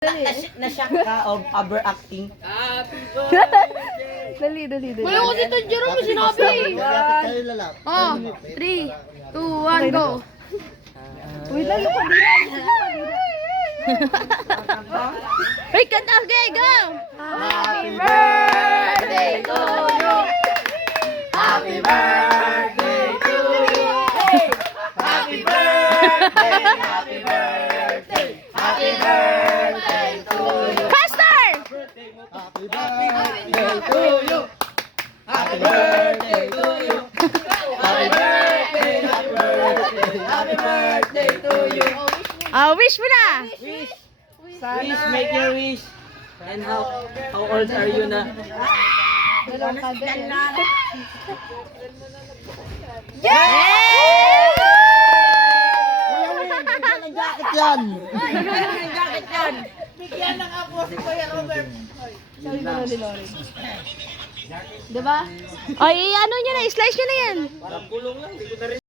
Na-shock ka of overacting. Dali. Wala ko si Tanjiro, may sinabi. Kayo lalap. Oh, 3, 2, 1, go. Wait lang, yung kandila. Wait, kanta, okay, go. Happy birthday to you. Happy birthday to you. Happy birthday, happy birthday, happy birthday to you. Faster! Happy birthday To you. Happy birthday to you. Happy birthday, happy birthday, happy birthday to you. Wish mo na. Wish, make your wish. And how old are you na? Bigyan ng jacket yan. Diba? Ay, ano nyo na, slice nyo na yan. Parang kulong lang, hindi ko na rin